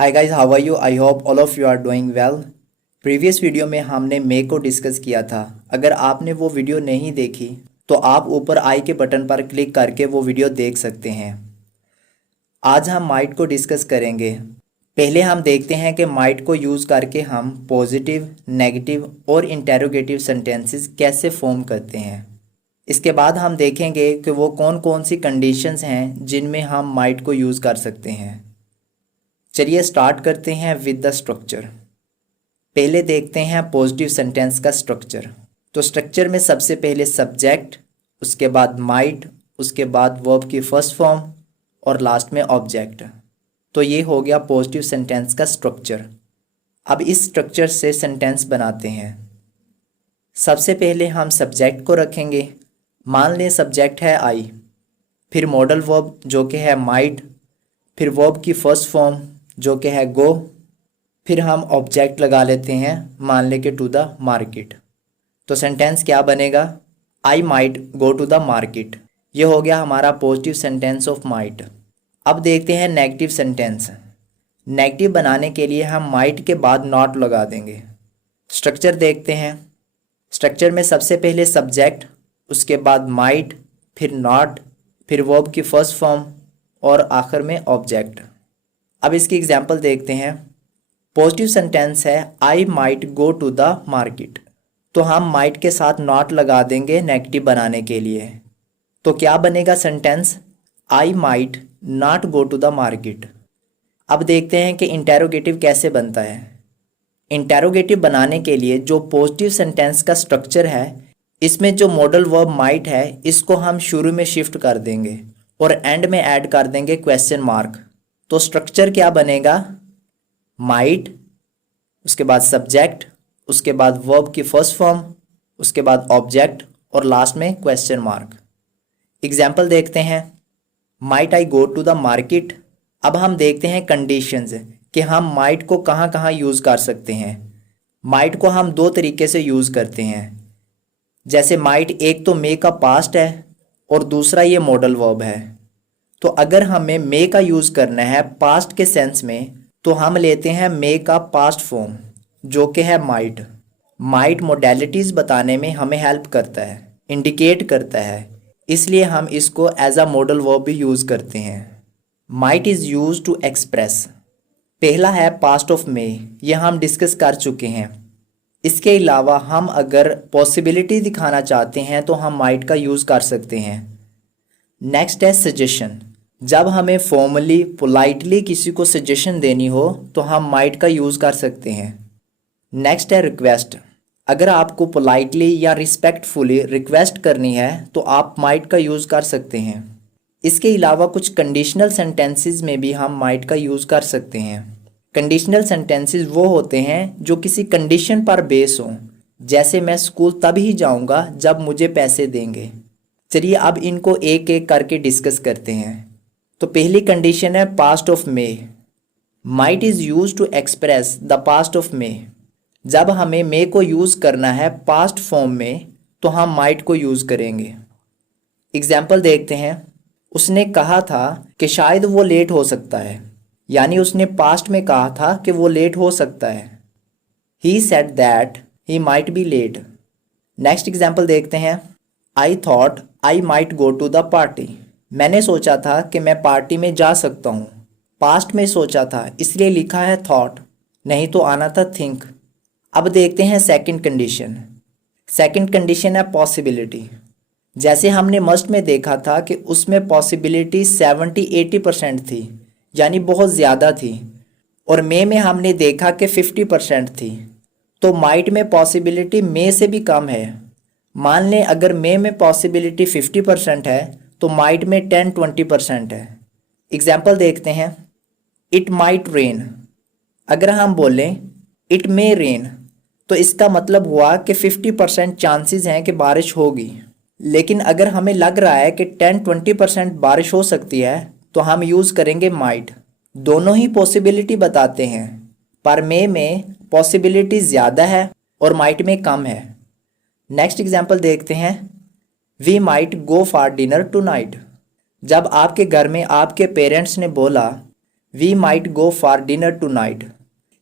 Hi guys, how are you? I hope all of you are doing well. Previous video में हमने मे को discuss किया था। अगर आपने वो वीडियो नहीं देखी तो आप ऊपर आई के बटन पर क्लिक करके वो वीडियो देख सकते हैं। आज हम माइट को डिस्कस करेंगे। पहले हम देखते हैं कि माइट को यूज़ करके हम पॉजिटिव, नेगेटिव और इंटेरोगेटिव सेंटेंसेस कैसे फॉर्म करते हैं। इसके बाद हम देखेंगे कि वो कौन कौन सी कंडीशंस हैं जिनमें हम माइट को यूज़ कर सकते हैं। चलिए स्टार्ट करते हैं विद द स्ट्रक्चर। पहले देखते हैं पॉजिटिव सेंटेंस का स्ट्रक्चर। तो स्ट्रक्चर में सबसे पहले सब्जेक्ट, उसके बाद माइट, उसके बाद वर्ब की फर्स्ट फॉर्म और लास्ट में ऑब्जेक्ट। तो ये हो गया पॉजिटिव सेंटेंस का स्ट्रक्चर। अब इस स्ट्रक्चर से सेंटेंस बनाते हैं। सबसे पहले हम सब्जेक्ट को रखेंगे। मान लें सब्जेक्ट है आई, फिर मॉडल वर्ब जो कि है माइट, फिर वर्ब की फर्स्ट फॉर्म जो कि है गो, फिर हम ऑब्जेक्ट लगा लेते हैं, मान लें कि टू द मार्केट। तो सेंटेंस क्या बनेगा? I might go to the market. ये हो गया हमारा पॉजिटिव सेंटेंस ऑफ माइट। अब देखते हैं नेगेटिव सेंटेंस। नेगेटिव बनाने के लिए हम माइट के बाद नॉट लगा देंगे। स्ट्रक्चर देखते हैं। स्ट्रक्चर में सबसे पहले सब्जेक्ट, उसके बाद माइट, फिर नॉट, फिर वर्ब की फर्स्ट फॉर्म और आखिर में ऑब्जेक्ट। अब इसकी एग्जांपल देखते हैं। पॉजिटिव सेंटेंस है I might go to the market. तो हम माइट के साथ नॉट लगा देंगे नेगेटिव बनाने के लिए। तो क्या बनेगा sentence? I might not go to the market. अब देखते हैं कि इंटेरोगेटिव कैसे बनता है। इंटेरोगेटिव बनाने के लिए जो पॉजिटिव सेंटेंस का स्ट्रक्चर है, इसमें जो मॉडल वर्ब माइट है इसको हम शुरू में शिफ्ट कर देंगे और एंड में ऐड कर देंगे क्वेश्चन मार्क। तो स्ट्रक्चर क्या बनेगा? माइट, उसके बाद सब्जेक्ट, उसके बाद वर्ब की फर्स्ट फॉर्म, उसके बाद ऑब्जेक्ट और लास्ट में क्वेश्चन मार्क। एग्जाम्पल देखते हैं। Might I go to the market. अब हम देखते हैं कंडीशंस कि हम माइट को कहाँ कहाँ यूज़ कर सकते हैं। माइट को हम दो तरीके से यूज़ करते हैं। जैसे माइट एक तो मे का पास्ट है और दूसरा ये मॉडल वर्ब है। तो अगर हमें मे का यूज़ करना है पास्ट के सेंस में, तो हम लेते हैं मे का पास्ट फॉर्म जो कि है माइट। माइट मोडेलिटीज़ बताने में हमें हेल्प करता है, इंडिकेट करता है, इसलिए हम इसको एज अ मॉडल वर्ब भी यूज़ करते हैं। Might is use to express. पहला है पास्ट ऑफ मे, यह हम डिस्कस कर चुके हैं। इसके अलावा हम अगर पॉसिबिलिटी दिखाना चाहते हैं तो हम माइट का यूज़ कर सकते हैं। नेक्स्ट है सजेशन। जब हमें फॉर्मली पोलाइटली किसी को सजेशन देनी हो तो हम माइट का यूज़ कर सकते हैं। नेक्स्ट है रिक्वेस्ट। अगर आपको पोलाइटली या रिस्पेक्टफुली रिक्वेस्ट करनी है तो आप माइट का यूज़ कर सकते हैं। इसके अलावा कुछ कंडीशनल सेंटेंसेस में भी हम माइट का यूज़ कर सकते हैं। कंडीशनल सेंटेंसेस वो होते हैं जो किसी कंडीशन पर बेस हों, जैसे मैं स्कूल तब ही जाऊंगा जब मुझे पैसे देंगे। चलिए अब इनको एक एक करके डिस्कस करते हैं। तो पहली कंडीशन है past of may. Might is use to express the past of may. जब हमें मे को यूज़ करना है पास्ट फॉर्म में तो हम माइट को यूज़ करेंगे। एग्जाम्पल देखते हैं। उसने कहा था कि शायद वो लेट हो सकता है, यानी उसने पास्ट में कहा था कि वो लेट हो सकता है। He said that he might be late. Next example देखते हैं। I thought I might go to the party. मैंने सोचा था कि मैं पार्टी में जा सकता हूँ। पास्ट में सोचा था इसलिए लिखा है थॉट, नहीं तो आना था थिंक। अब देखते हैं सेकंड कंडीशन। सेकंड कंडीशन है पॉसिबिलिटी। जैसे हमने मस्ट में देखा था कि उसमें पॉसिबिलिटी 70-80% थी, यानी बहुत ज़्यादा थी, और मे में हमने देखा कि 50% थी। तो माइट में पॉसिबिलिटी मे से भी कम है। मान लें अगर मे में पॉसिबिलिटी 50% है तो माइट में 10-20% है। एग्जाम्पल देखते हैं। It might rain. अगर हम बोलें इट मे रेन तो इसका मतलब हुआ कि 50% चांसेस हैं कि बारिश होगी। लेकिन अगर हमें लग रहा है कि 10-20% बारिश हो सकती है तो हम यूज़ करेंगे माइट। दोनों ही पॉसिबिलिटी बताते हैं, पर मे में पॉसिबिलिटी ज़्यादा है और माइट में कम है। नेक्स्ट एग्जाम्पल देखते हैं। We might go for dinner tonight. जब आपके घर में आपके पेरेंट्स ने बोला we might go for dinner tonight,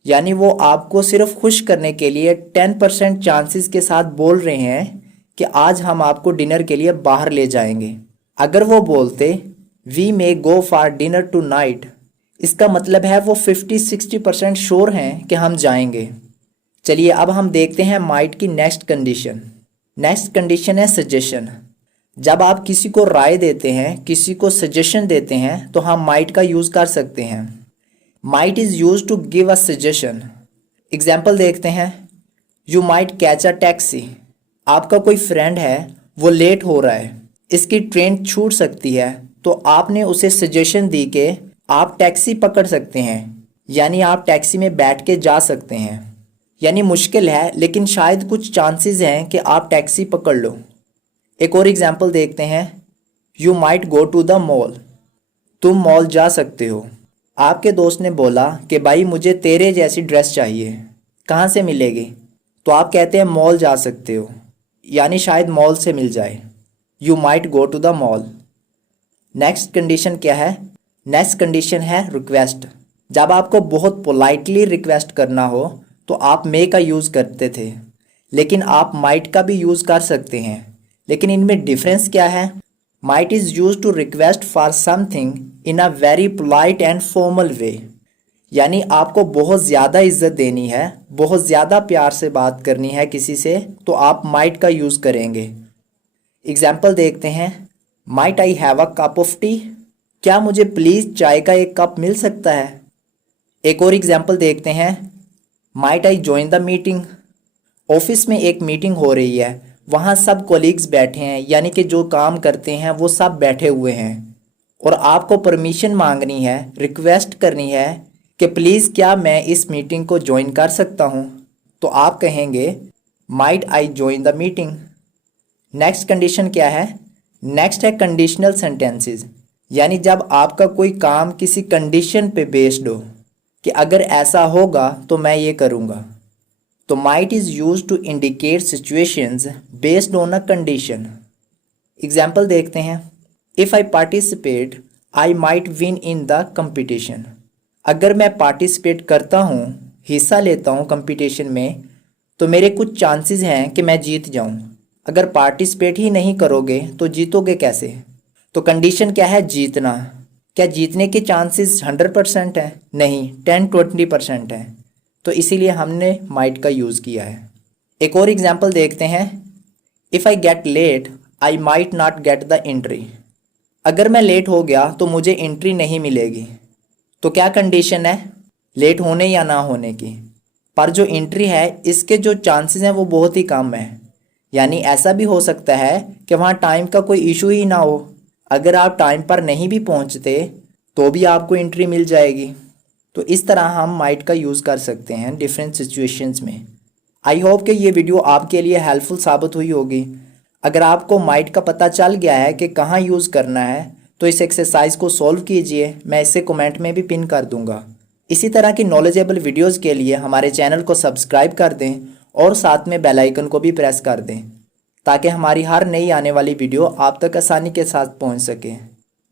यानी वो आपको सिर्फ खुश करने के लिए 10% चांसेस के साथ बोल रहे हैं कि आज हम आपको डिनर के लिए बाहर ले जाएंगे। अगर वो बोलते we may go for dinner tonight, इसका मतलब है वो 50-60% श्योर हैं कि हम जाएंगे। चलिए अब हम देखते हैं माइट की नेक्स्ट कंडीशन। नेक्स्ट कंडीशन है सजेशन। जब आप किसी को राय देते हैं, किसी को सजेशन देते हैं, तो हम माइट का यूज़ कर सकते हैं। Might is use to give a suggestion. Example देखते हैं। You might catch a taxi. आपका कोई फ्रेंड है, वो लेट हो रहा है, इसकी ट्रेन छूट सकती है, तो आपने उसे सजेशन दी कि आप टैक्सी पकड़ सकते हैं, यानी आप टैक्सी में बैठ के जा सकते हैं। यानी मुश्किल है लेकिन शायद कुछ चांसेस हैं कि आप टैक्सी पकड़ लो। एक और एग्जांपल देखते हैं। You might go to the mall. तुम मॉल जा सकते हो। आपके दोस्त ने बोला कि भाई मुझे तेरे जैसी ड्रेस चाहिए, कहाँ से मिलेगी? तो आप कहते हैं मॉल जा सकते हो, यानी शायद मॉल से मिल जाए। You might go to the mall. Next condition क्या है? नेक्स्ट कंडीशन है रिक्वेस्ट। जब आपको बहुत पोलाइटली रिक्वेस्ट करना हो तो आप मे का यूज़ करते थे, लेकिन आप माइट का भी यूज़ कर सकते हैं। लेकिन इनमें डिफरेंस क्या है? Might is use to request for something in a very polite and formal way, यानी आपको बहुत ज़्यादा इज्जत देनी है, बहुत ज़्यादा प्यार से बात करनी है किसी से, तो आप माइट का यूज़ करेंगे। एग्जाम्पल देखते हैं। Might I have a cup of T. क्या मुझे प्लीज़ चाय का एक कप मिल सकता है? एक और एग्जाम्पल देखते हैं। Might I join the meeting. Office में एक मीटिंग हो रही है, वहाँ सब कोलीग्स बैठे हैं, यानी कि जो काम करते हैं वो सब बैठे हुए हैं, और आपको परमिशन मांगनी है, रिक्वेस्ट करनी है कि प्लीज़ क्या मैं इस मीटिंग को ज्वाइन कर सकता हूँ? तो आप कहेंगे might I join the meeting. Next condition क्या है? नेक्स्ट है कंडीशनल सेंटेंसेस, यानी जब आपका कोई काम किसी कंडीशन पे बेस्ड हो कि अगर ऐसा होगा तो मैं ये करूँगा। तो might is use to indicate situations based on a condition. Example देखते हैं। If I participate I might win in the competition. अगर मैं पार्टिसिपेट करता हूँ, हिस्सा लेता हूँ कंपटीशन में, तो मेरे कुछ चांसेस हैं कि मैं जीत जाऊँ। अगर पार्टिसिपेट ही नहीं करोगे तो जीतोगे कैसे? तो कंडीशन क्या है? जीतना। क्या जीतने के चांसेस 100% हैं? नहीं, 10-20% हैं। तो इसीलिए हमने माइट का यूज़ किया है। एक और एग्जाम्पल देखते हैं। If I get late I might not get the entry. अगर मैं लेट हो गया तो मुझे एंट्री नहीं मिलेगी। तो क्या कंडीशन है? लेट होने या ना होने की। पर जो एंट्री है इसके जो चांसेस हैं वो बहुत ही कम है, यानी ऐसा भी हो सकता है कि वहाँ टाइम का कोई इशू ही ना हो। अगर आप टाइम पर नहीं भी पहुँचते तो भी आपको एंट्री मिल जाएगी। तो इस तरह हम माइट का यूज़ कर सकते हैं डिफरेंट सिचुएशंस में। आई होप कि ये वीडियो आपके लिए हेल्पफुल साबित हुई होगी। अगर आपको माइट का पता चल गया है कि कहाँ यूज़ करना है तो इस एक्सरसाइज को सॉल्व कीजिए, मैं इसे कमेंट में भी पिन कर दूंगा। इसी तरह की नॉलेजेबल वीडियोस के लिए हमारे चैनल को सब्सक्राइब कर दें और साथ में बेल आइकन को भी प्रेस कर दें, ताकि हमारी हर नई आने वाली वीडियो आप तक आसानी के साथ पहुंच सके।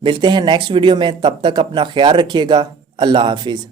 मिलते हैं नेक्स्ट वीडियो में, तब तक अपना ख्याल रखिएगा। अल्लाह हाफिज़।